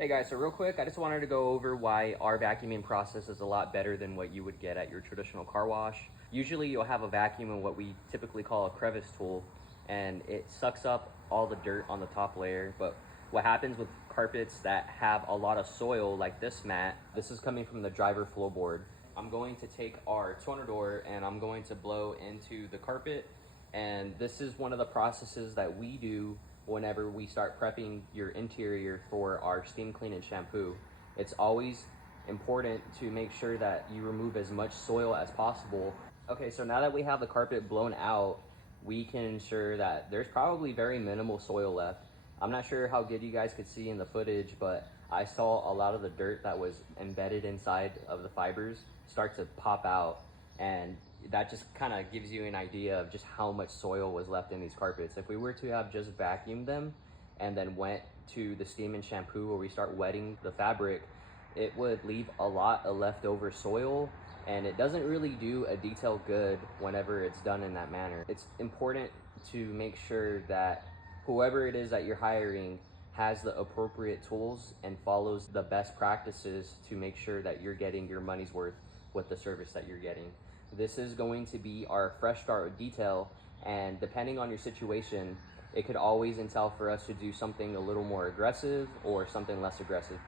Hey guys, so real quick, I just wanted to go over why our vacuuming process is a lot better than what you would get at your traditional car wash. Usually you'll have a vacuum in what we typically call a crevice tool, and it sucks up all the dirt on the top layer. But what happens with carpets that have a lot of soil like this mat, this is coming from the driver floorboard. I'm going to take our Tornador and I'm going to blow into the carpet, and this is one of the processes that we do whenever we start prepping your interior for our steam clean and shampoo. It's always important to make sure that you remove as much soil as possible. Okay, so now that we have the carpet blown out, we can ensure that there's probably very minimal soil left. I'm not sure how good you guys could see in the footage, but I saw a lot of the dirt that was embedded inside of the fibers start to pop out, and that just kind of gives you an idea of just how much soil was left in these carpets. If we were to have just vacuumed them and then went to the steam and shampoo where we start wetting the fabric, it would leave a lot of leftover soil, and it doesn't really do a detail good whenever it's done in that manner. It's important to make sure that whoever it is that you're hiring has the appropriate tools and follows the best practices to make sure that you're getting your money's worth with the service that you're getting. This is going to be our fresh start detail, and depending on your situation, it could always entail for us to do something a little more aggressive or something less aggressive.